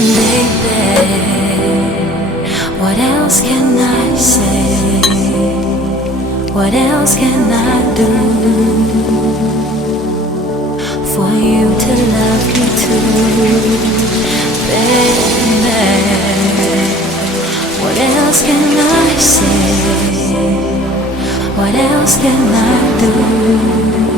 Baby, what else can I say? What else can I do for you to love me too? Baby, what else can I say? What else can I do?